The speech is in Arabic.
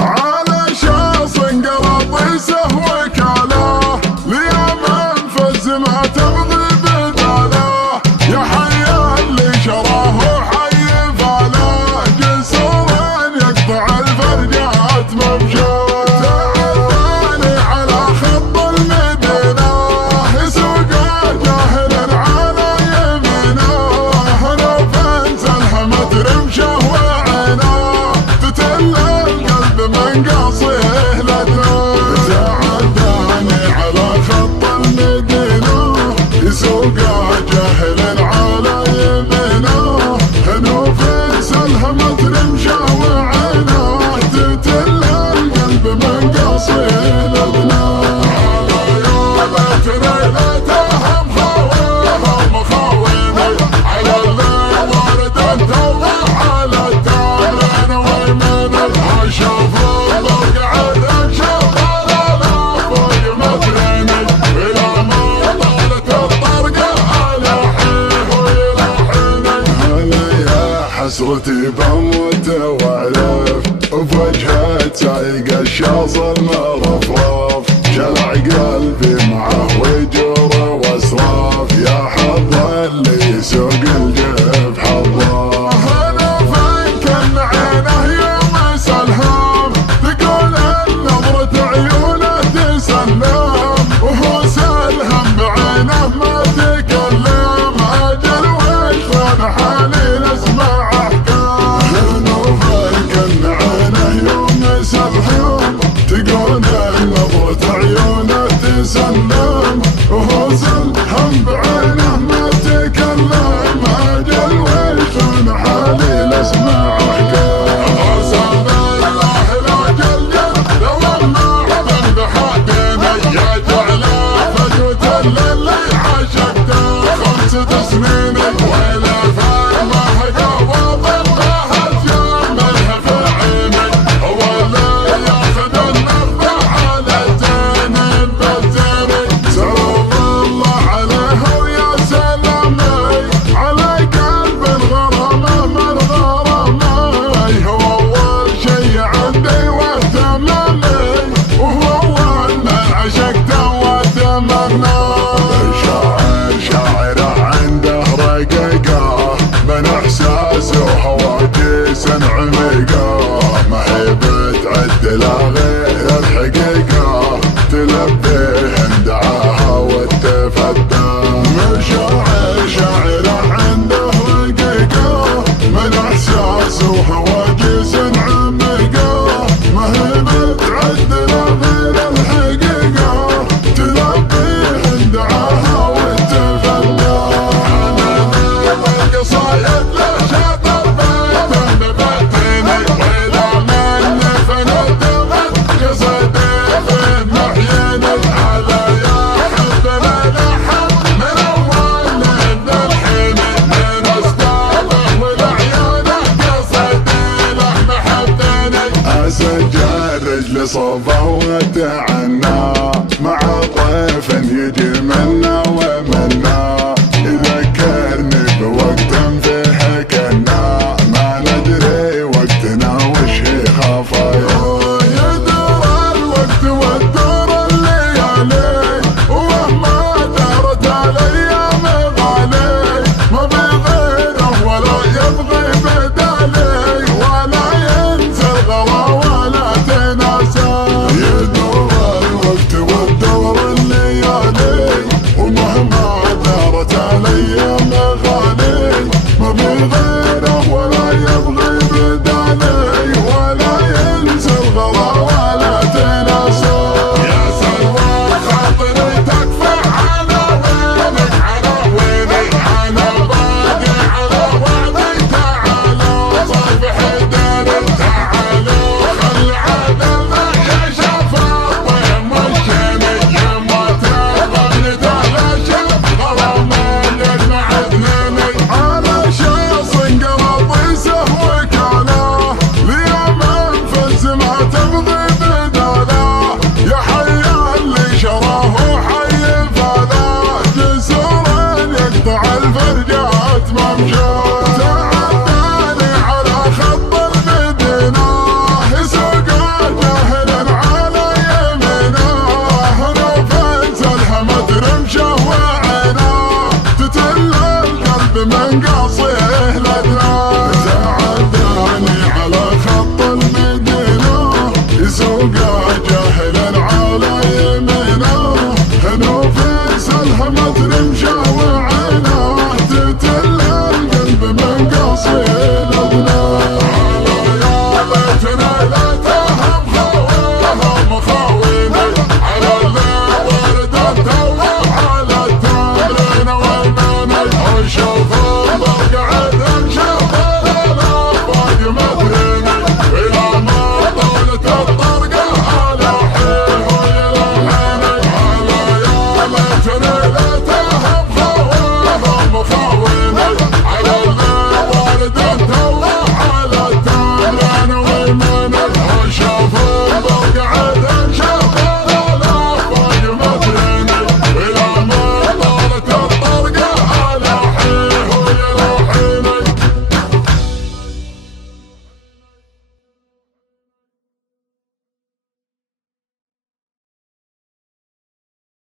على شخص انقلب يسهوك عليه ليوم فز ما تبغي بداله يا حي اللي شراه وحي فاله جسور يقطع الفرجات ممشاه تعباني على خط المدينة يسوق جاهل على يمينه هنا فانت الحمد رمشه وعينه تتل القلب من قاصيه لدنه تعباني على خط المدينة يسوق جاهل على يمينه هنا فانت الحمد رمشه وعينه تتل القلب من قاصيه لدنه حسرتي بموت واعرف بوجهه تلقى الشاص المرفرف شلع قلبي معه وجوره واسراف يا حظ اللي يسوق الجيب حظه هنا فين كان عينه يوم سلهام تقول نظرة عيونه تسلم وهو سلهم بعينه ما تكلم اجل وشلون حالي نسمع تقول نظرة عيونه تسلم وهو سلهم بعينه ما تكلم اجل وشلون حالي لاسمع احكام حسن الله لا جل لو ما حضن بحديني يا جعله فجوة اللي عشقته 5 سنين ولا فاهم حكى وضل وحواجز عميقه ما هي بتعدل غير الحقيقه تلبيه دعاها وتفدى مشاعر شاعره عنده رقيقه من احساس وحواجز عميقه ما هي بتعدل غير الحقيقه تلبيه دعاها وتفدى قصايد رجل صوبه وتعنى مع طيف يجي منا ومنا